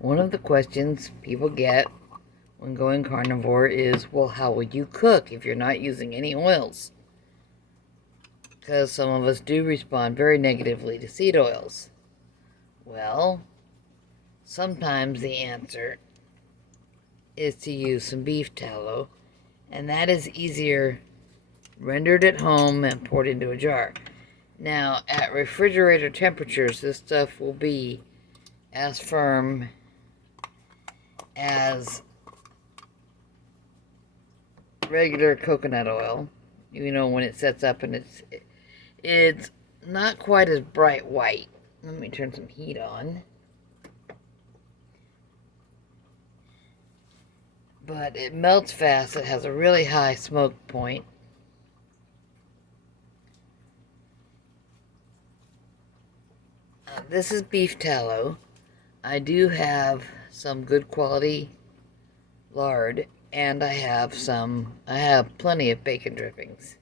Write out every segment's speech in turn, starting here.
One of the questions people get when going carnivore is, well, how would you cook if you're not using any oils? Because some of us do respond very negatively to seed oils. Well, sometimes the answer is to use some beef tallow, and that is easier rendered at home and poured into a jar. Now, at refrigerator temperatures, this stuff will be as firm as regular coconut oil. You know, when it sets up, and it's not quite as bright white. Let me turn some heat on. But it melts fast. It has a really high smoke point. This is beef tallow. I do have some good quality lard, and I have plenty of bacon drippings.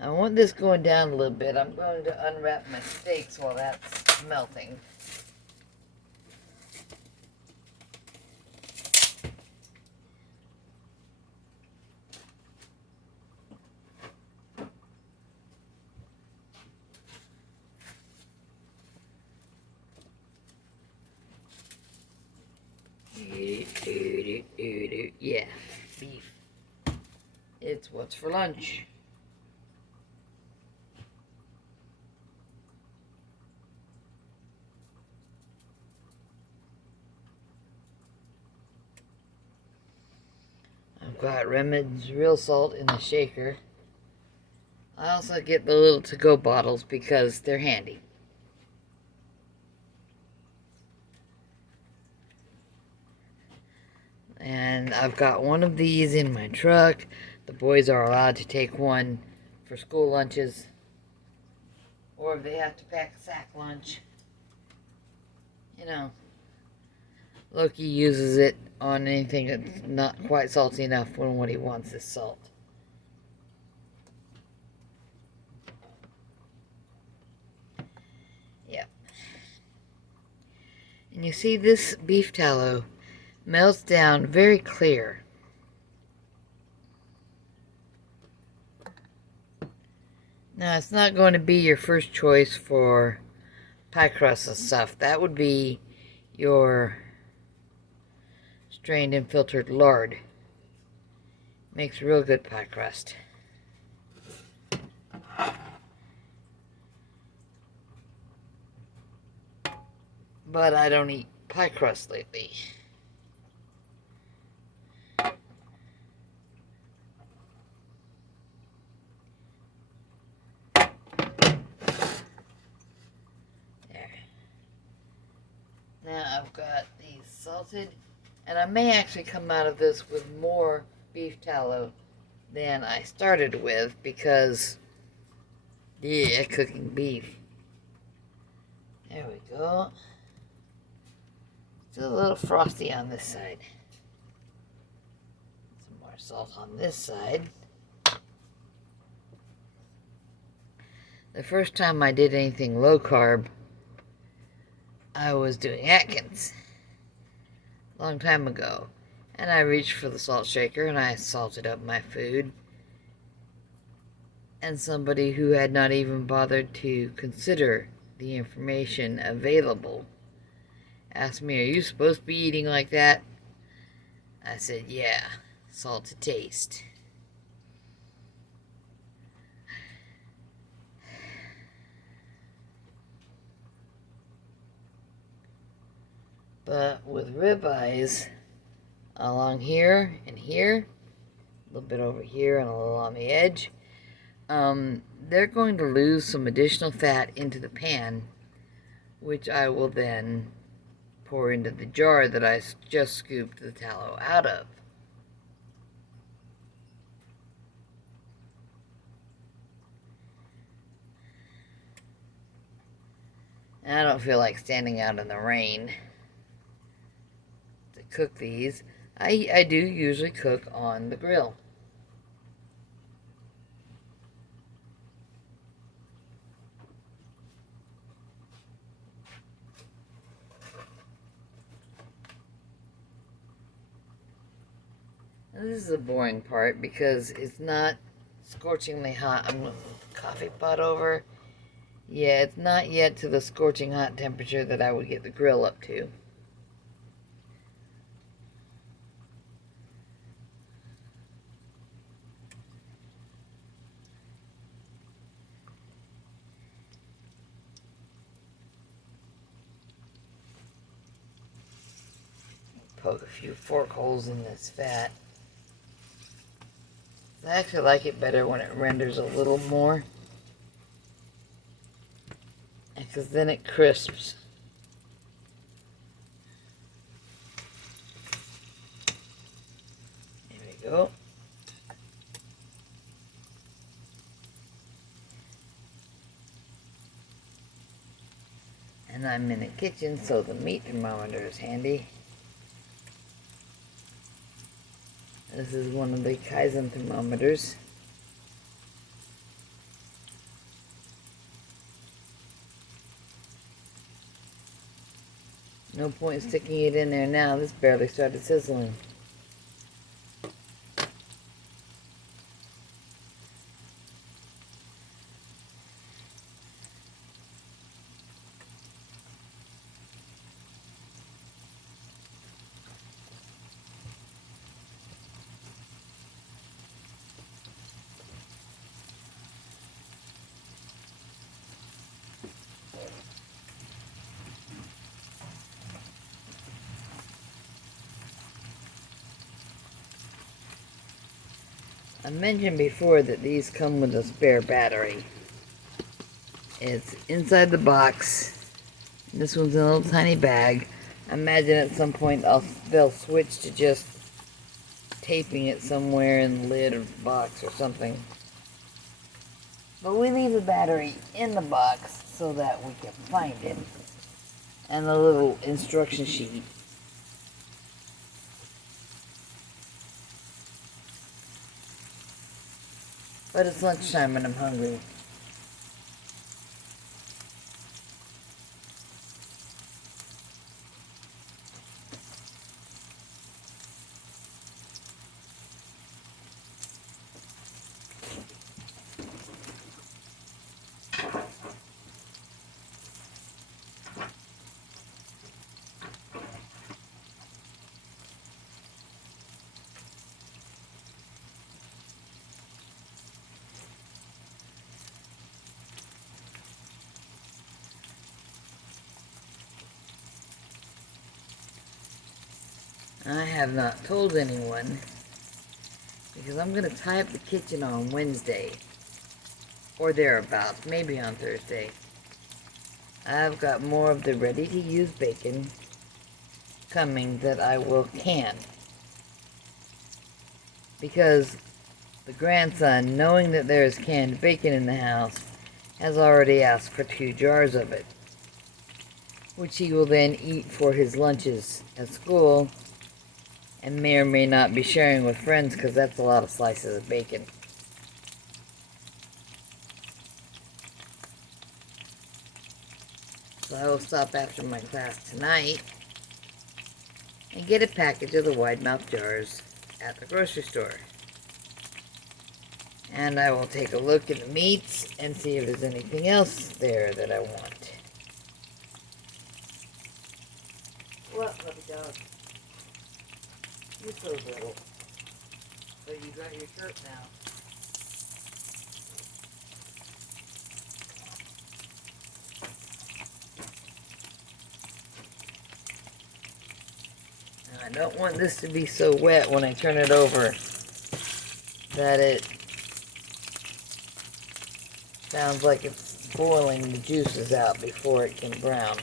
I want this going down a little bit. I'm going to unwrap my steaks while that's melting. Yeah, beef. It's what's for lunch. I've got Remed's real salt in the shaker. I also get the little to-go bottles because they're handy. And I've got one of these in my truck. The boys are allowed to take one for school lunches, or if they have to pack a sack lunch. You know, Loki uses it on anything that's not quite salty enough when what he wants is salt. Yep. And you see, this beef tallow melts down very clear. Now, it's not going to be your first choice for pie crust and stuff. That would be your strained and filtered lard. Makes real good pie crust. But I don't eat pie crust lately. Now I've got these salted, and I may actually come out of this with more beef tallow than I started with because, yeah, cooking beef. There we go. Still a little frosty on this side. Some more salt on this side. The first time I did anything low carb, I was doing Atkins a long time ago, and I reached for the salt shaker and I salted up my food, and somebody who had not even bothered to consider the information available asked me, "Are you supposed to be eating like that?" I said, "Yeah, salt to taste." But with ribeyes along here and here, a little bit over here and a little on the edge, they're going to lose some additional fat into the pan, which I will then pour into the jar that I just scooped the tallow out of. And I don't feel like standing out in the rain to cook these. I do usually cook on the grill. This is the boring part because it's not scorchingly hot. I'm going to move the coffee pot over. Yeah, it's not yet to the scorching hot temperature that I would get the grill up to. Poke a few fork holes in this fat. I actually like it better when it renders a little more, because then it crisps. There we go. And I'm in the kitchen, so the meat thermometer is handy. This is one of the Kaizen thermometers. No point sticking it in there now. This barely started sizzling. I mentioned before that these come with a spare battery. It's inside the box. This one's in a little tiny bag. I imagine at some point they'll switch to just taping it somewhere in the lid of the box or something. But we leave the battery in the box so that we can find it. And the little instruction sheet. But it's lunchtime and I'm hungry. I have not told anyone because I'm going to tie up the kitchen on Wednesday or thereabouts, maybe on Thursday. I've got more of the ready-to-use bacon coming that I will can, because the grandson, knowing that there is canned bacon in the house, has already asked for 2 jars of it, which he will then eat for his lunches at school, and may or may not be sharing with friends, because that's a lot of slices of bacon. So I will stop after my class tonight and get a package of the wide-mouth jars at the grocery store. And I will take a look at the meats and see if there's anything else there that I want. What, puppy dog? You're so little. So you got your shirt now. Now, I don't want this to be so wet when I turn it over that it sounds like it's boiling the juices out before it can brown.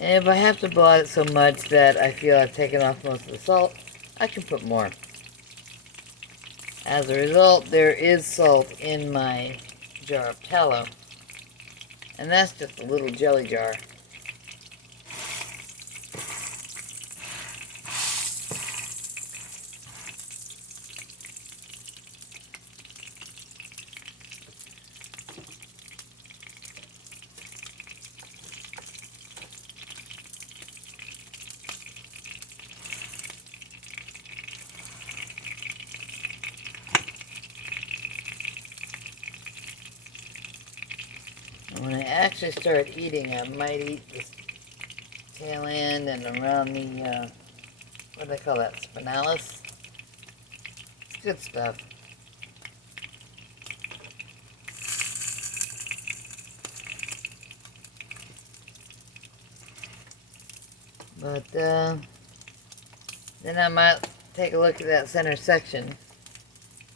And if I have to blot it so much that I feel I've taken off most of the salt, I can put more. As a result, there is salt in my jar of tallow. And that's just a little jelly jar. actually start eating, I might eat the tail end and around the, what do they call that, spinalis? It's good stuff. But, then I might take a look at that center section.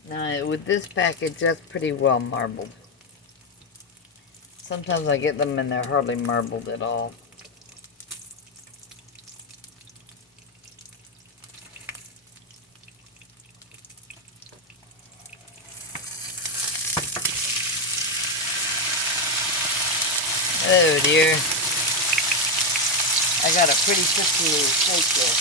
Now, with this package, that's pretty well marbled. Sometimes I get them and they're hardly marbled at all. Oh dear. I got a pretty fishy steak there.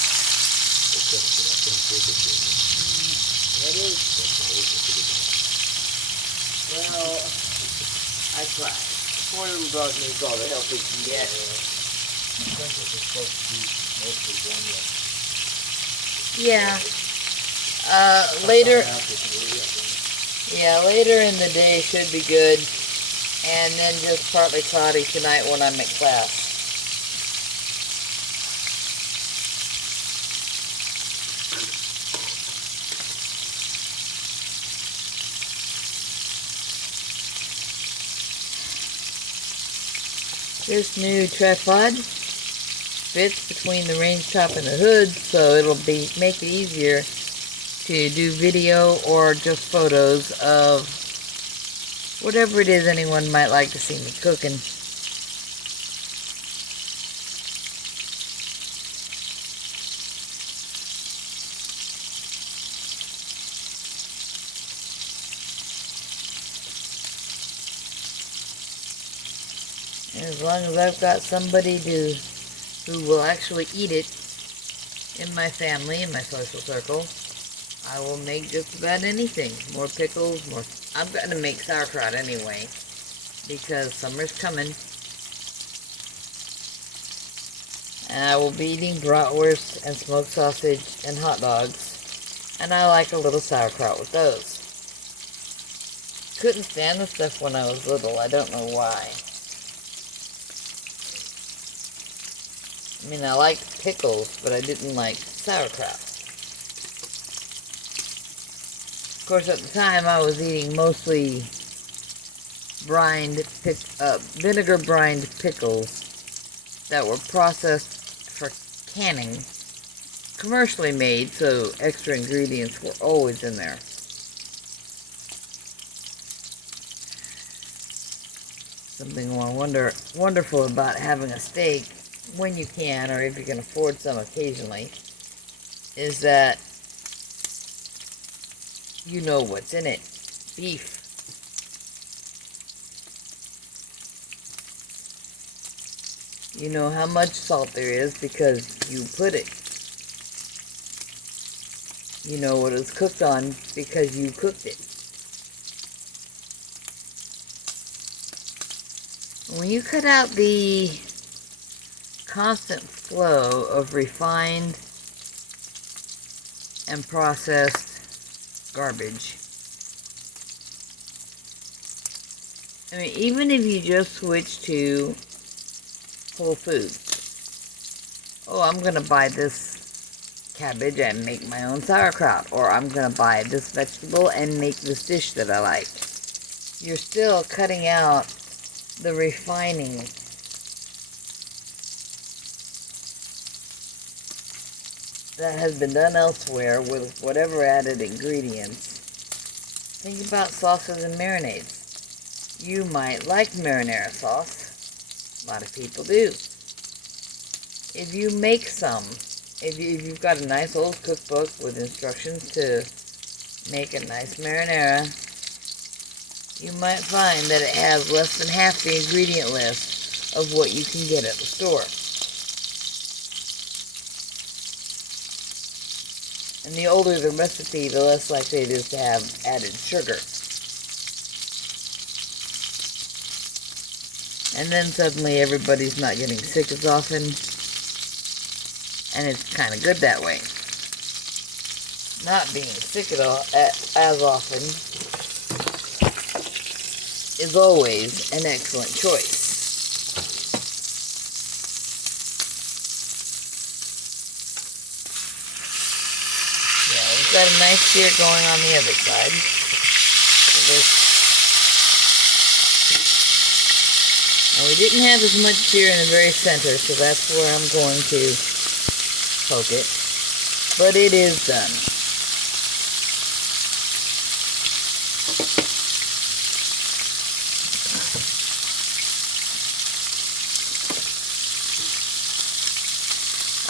Well, I try. Poor little dog needs all the help he can get. Yeah. Later. Yeah, later in the day should be good. And then just partly cloudy tonight when I'm at class. This new tripod fits between the range top and the hood, so it'll make it easier to do video or just photos of whatever it is anyone might like to see me cooking. As long as I've got somebody who will actually eat it in my family, in my social circle, I will make just about anything. More pickles, more... I'm going to make sauerkraut anyway, because summer's coming. And I will be eating bratwurst and smoked sausage and hot dogs, and I like a little sauerkraut with those. Couldn't stand the stuff when I was little, I don't know why. I mean, I liked pickles, but I didn't like sauerkraut. Of course, at the time, I was eating mostly vinegar brined pickles that were processed for canning, commercially made, so extra ingredients were always in there. Something more wonderful about having a steak, when you can, or if you can afford some occasionally, is that you know what's in it. Beef. You know how much salt there is because you put it. You know what it's cooked on because you cooked it. When you cut out the constant flow of refined and processed garbage. I mean, even if you just switch to whole food. Oh, I'm going to buy this cabbage and make my own sauerkraut. Or I'm going to buy this vegetable and make this dish that I like. You're still cutting out the refining that has been done elsewhere with whatever added ingredients. Think about sauces and marinades. You might like marinara sauce. A lot of people do. If you make some, if you've got a nice old cookbook with instructions to make a nice marinara, you might find that it has less than half the ingredient list of what you can get at the store. And the older the recipe, the less likely it is to have added sugar. And then suddenly everybody's not getting sick as often. And it's kind of good that way. Not being sick as often is always an excellent choice. got a nice sear going on the other side. Look at this. Now, we didn't have as much sear in the very center, so that's where I'm going to poke it. But it is done.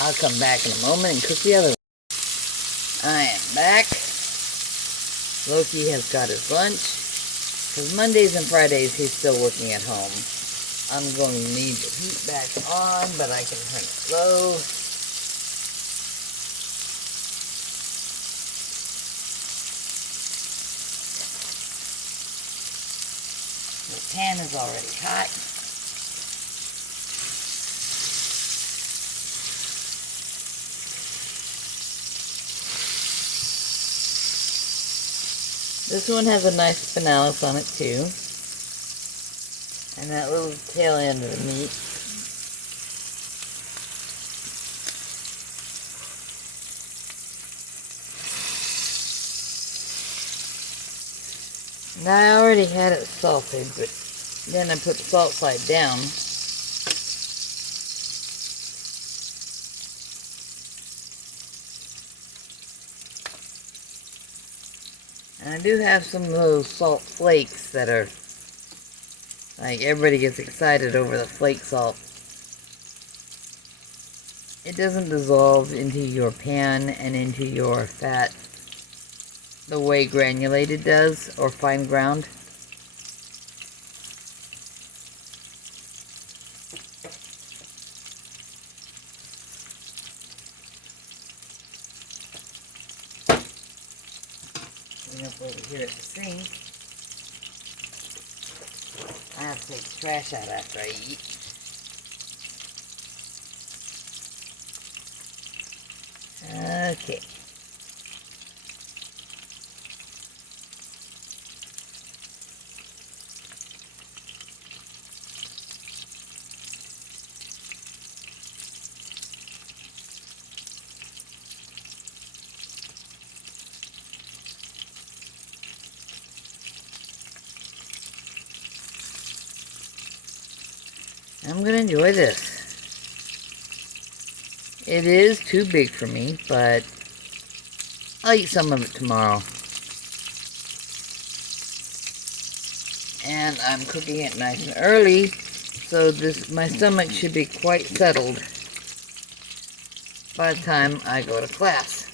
I'll come back in a moment and cook the other one. I am back. Loki has got his lunch. Because Mondays and Fridays he's still working at home. I'm going to need the heat back on, but I can turn it low. The pan is already hot. This one has a nice spinalis on it too. And that little tail end of the meat. Now I already had it salted, but then I put the salt side down. And I do have some of those salt flakes that are, like, everybody gets excited over the flake salt. It doesn't dissolve into your pan and into your fat the way granulated does, or fine ground. Clean up over here at the sink. I have to take the trash out after I eat. Okay. I'm gonna enjoy this. It is too big for me, but I'll eat some of it tomorrow. And I'm cooking it nice and early, so my stomach should be quite settled by the time I go to class.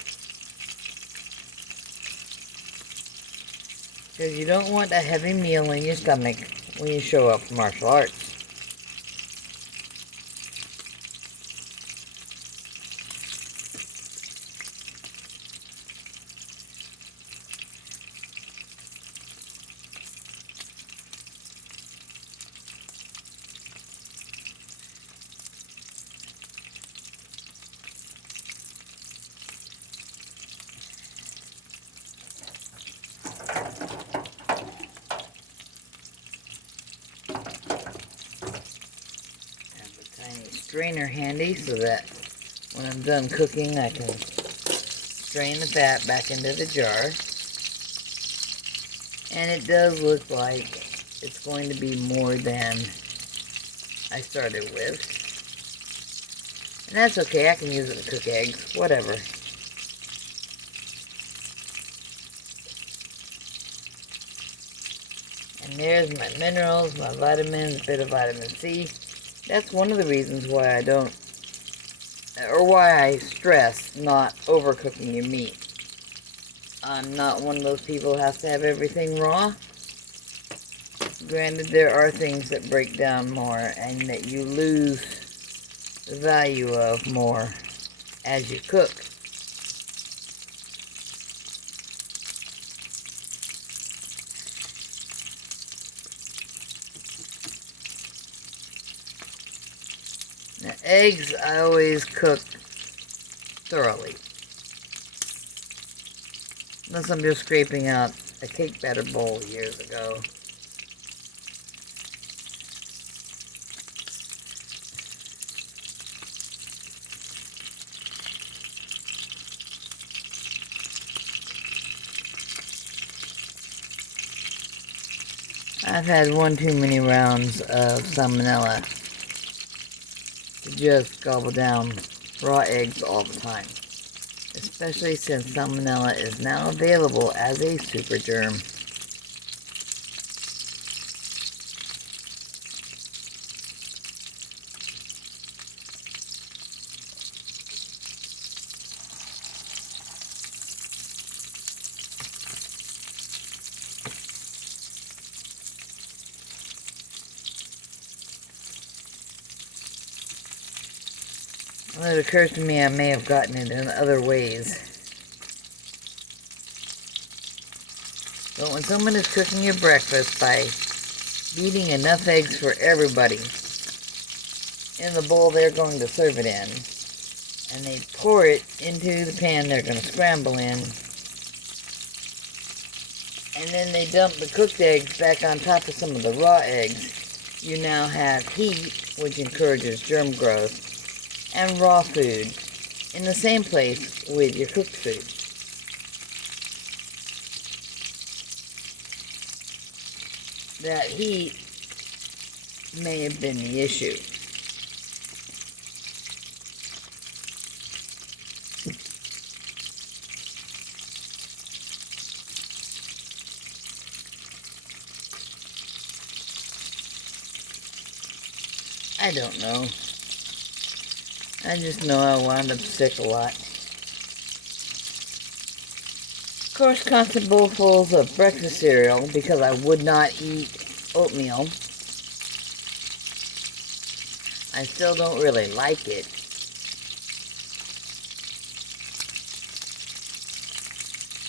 Because you don't want a heavy meal in your stomach when you show up for martial arts. Strainer handy so that when I'm done cooking I can strain the fat back into the jar. And it does look like it's going to be more than I started with. And that's okay, I can use it to cook eggs, whatever. And there's my minerals, my vitamins, a bit of vitamin C. That's one of the reasons why I don't, or why I stress not overcooking your meat. I'm not one of those people who has to have everything raw. Granted, there are things that break down more and that you lose the value of more as you cook. Now, eggs, I always cook thoroughly. Unless I'm just scraping out a cake batter bowl years ago. I've had one too many rounds of salmonella to just gobble down raw eggs all the time. Especially since salmonella is now available as a super germ. Well, it occurs to me I may have gotten it in other ways. But when someone is cooking your breakfast by beating enough eggs for everybody in the bowl they're going to serve it in, and they pour it into the pan they're going to scramble in, and then they dump the cooked eggs back on top of some of the raw eggs, you now have heat, which encourages germ growth, and raw food in the same place with your cooked food. That heat may have been the issue. I don't know. I just know I wound up sick a lot. Of course, constant bowlfuls of breakfast cereal because I would not eat oatmeal. I still don't really like it.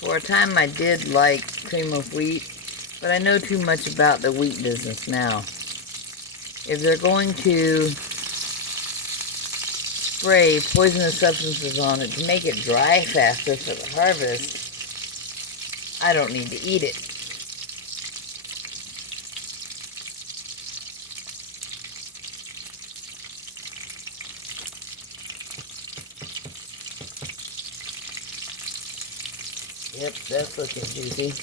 For a time I did like cream of wheat, but I know too much about the wheat business now. If they're going to spray poisonous substances on it to make it dry faster for the harvest, I don't need to eat it. Yep, that's looking juicy.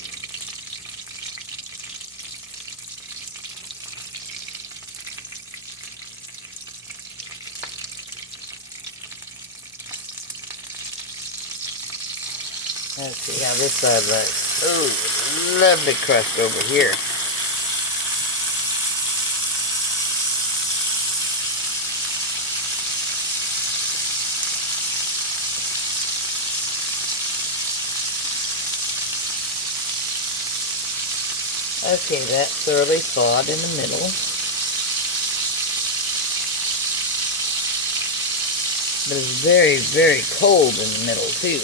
Let's see how this side looks. Ooh, lovely crust over here. Okay, that's thoroughly thawed in the middle. But it's very, very cold in the middle, too.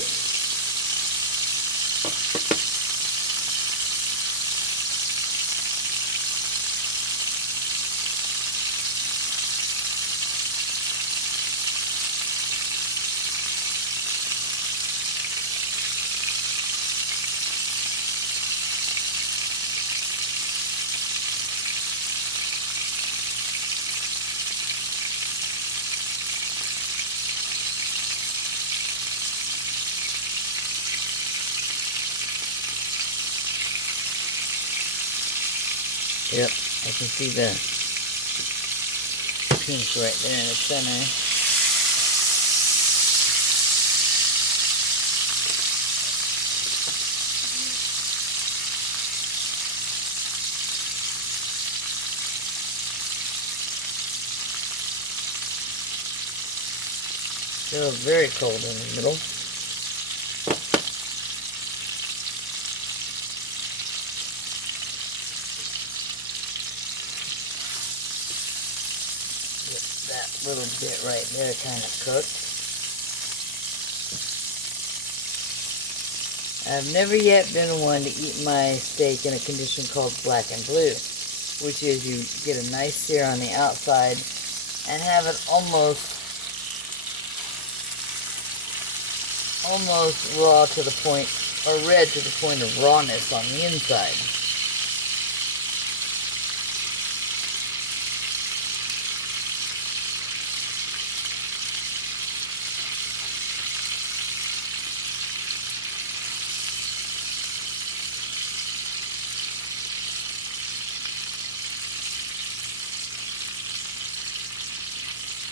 Yep, I can see the pink right there in the center. Still very cold in the middle. That little bit right there kind of cooked. I've never yet been one to eat my steak in a condition called black and blue, which is you get a nice sear on the outside and have it almost raw to the point, or red to the point of rawness on the inside.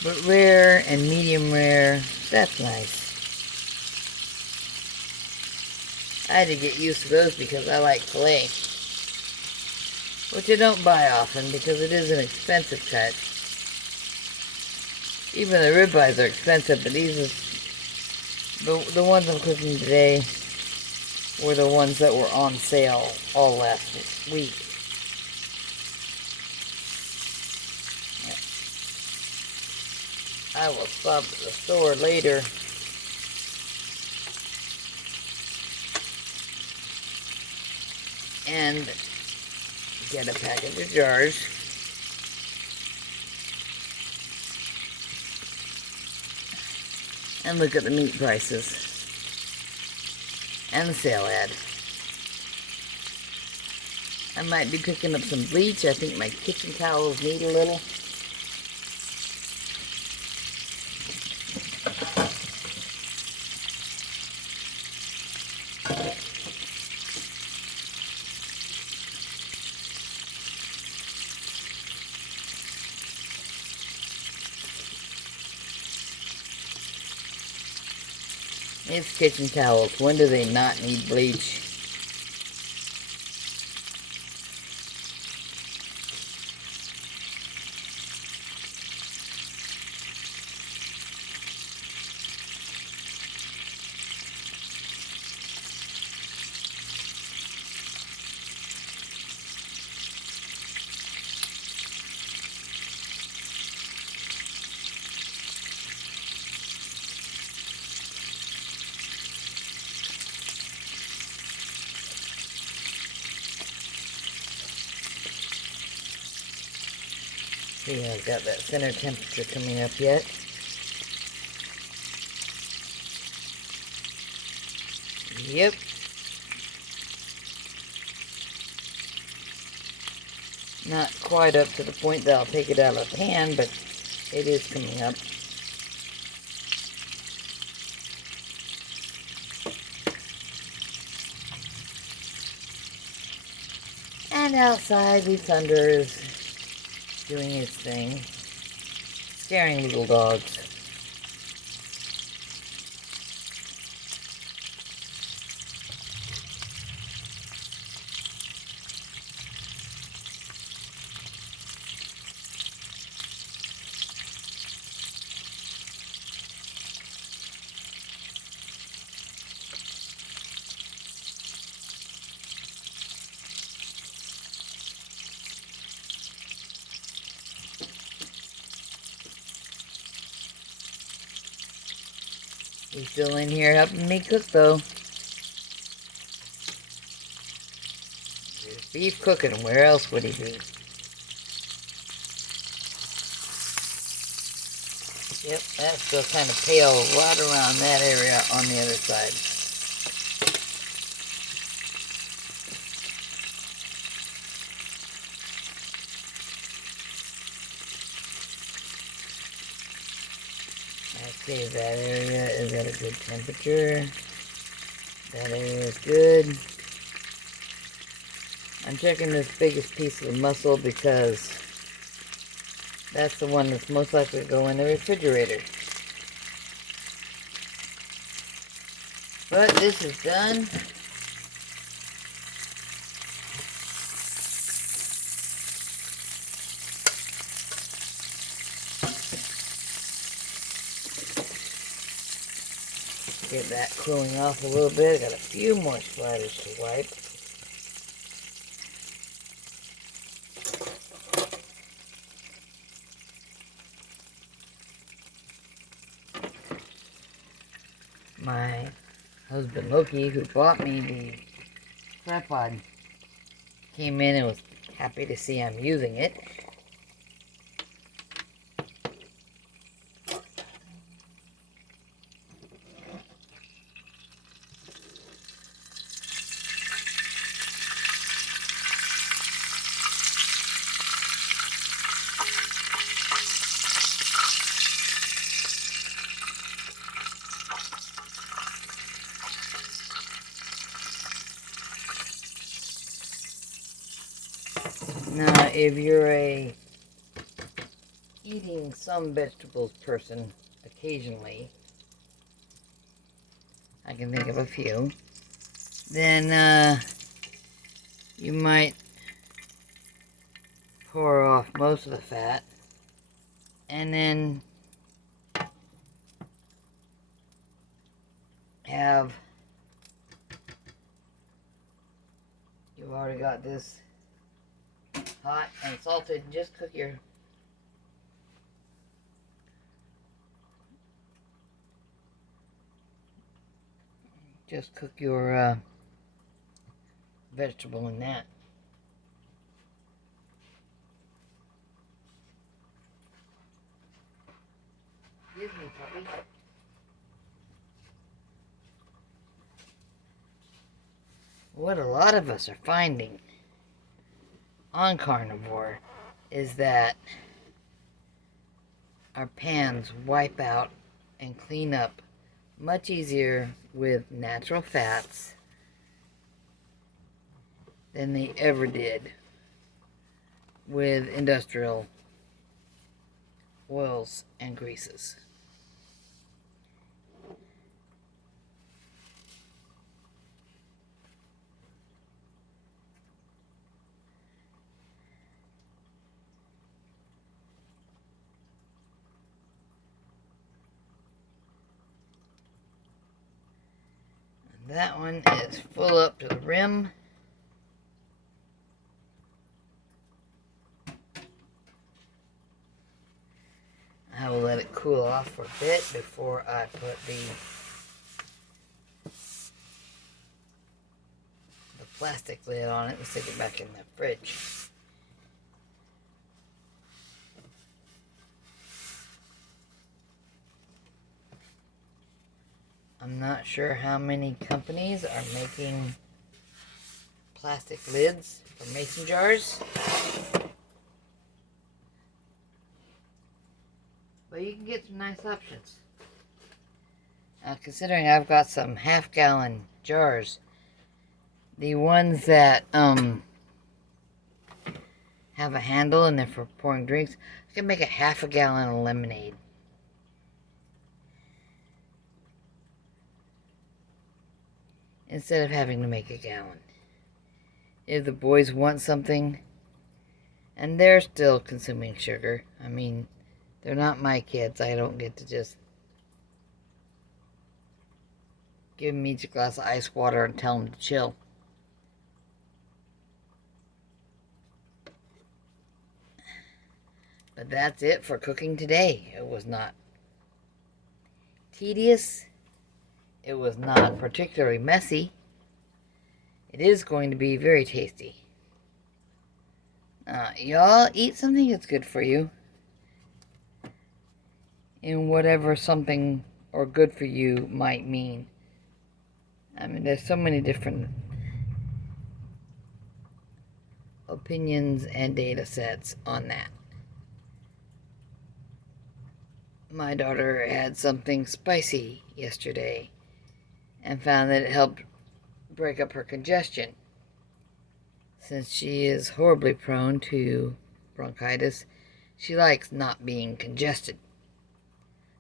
But rare and medium rare, that's nice. I had to get used to those because I like filet, which I don't buy often because it is an expensive cut. Even the ribeyes are expensive, but these are the ones I'm cooking today were the ones that were on sale all last week. I will stop at the store later and get a package of jars. And look at the meat prices. And the sale ad. I might be picking up some bleach. I think my kitchen towels need a little. It's kitchen towels. When do they not need bleach? See, I've got that center temperature coming up yet. Yep. Not quite up to the point that I'll take it out of the pan, but it is coming up. And outside, the thunder is doing its thing, scaring little dogs. He's still in here helping me cook, though. There's beef cooking. Where else would he be? Yep, that's still kind of pale right around that area on the other side. Okay, that area is at a good temperature. That area is good. I'm checking this biggest piece of the muscle because that's the one that's most likely to go in the refrigerator. But this is done. Get that cooling off a little bit. Got a few more splatters to wipe. My husband Loki, who bought me the tripod, came in and was happy to see I'm using it. Now, if you're a eating some vegetables person occasionally, I can think of a few, then you might pour off most of the fat and then have, you've already got this hot and salted, just cook your vegetable in that. Excuse me, puppy. What a lot of us are finding on carnivore is that our pans wipe out and clean up much easier with natural fats than they ever did with industrial oils and greases. And that one is full up to the rim. I will let it cool off for a bit before I put the plastic lid on it and stick it back in the fridge. I'm not sure how many companies are making plastic lids for mason jars, but you can get some nice options. Considering I've got some half-gallon jars, the ones that have a handle and they're for pouring drinks, I can make a half a gallon of lemonade. Instead of having to make a gallon. If the boys want something, and they're still consuming sugar, I mean, they're not my kids. I don't get to just give them each a glass of ice water and tell them to chill. But that's it for cooking today. It was not tedious. It was not particularly messy. It is going to be very tasty. Y'all eat something that's good for you. In whatever something or good for you might mean. I mean, there's so many different opinions and data sets on that. My daughter had something spicy yesterday and found that it helped break up her congestion. Since she is horribly prone to bronchitis, she likes not being congested.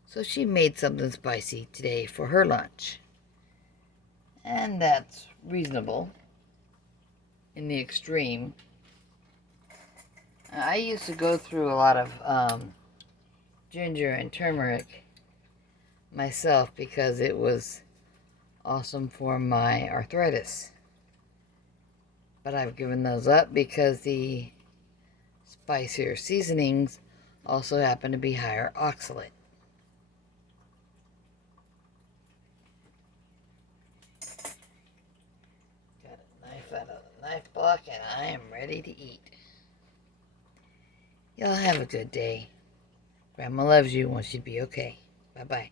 So she made something spicy today for her lunch. And that's reasonable in the extreme. I used to go through a lot of ginger and turmeric myself because it was awesome for my arthritis. But I've given those up because the spicier seasonings also happen to be higher oxalate. Got a knife out of the knife block and I am ready to eat. Y'all have a good day. Grandma loves you and wants you to be okay. Bye-bye.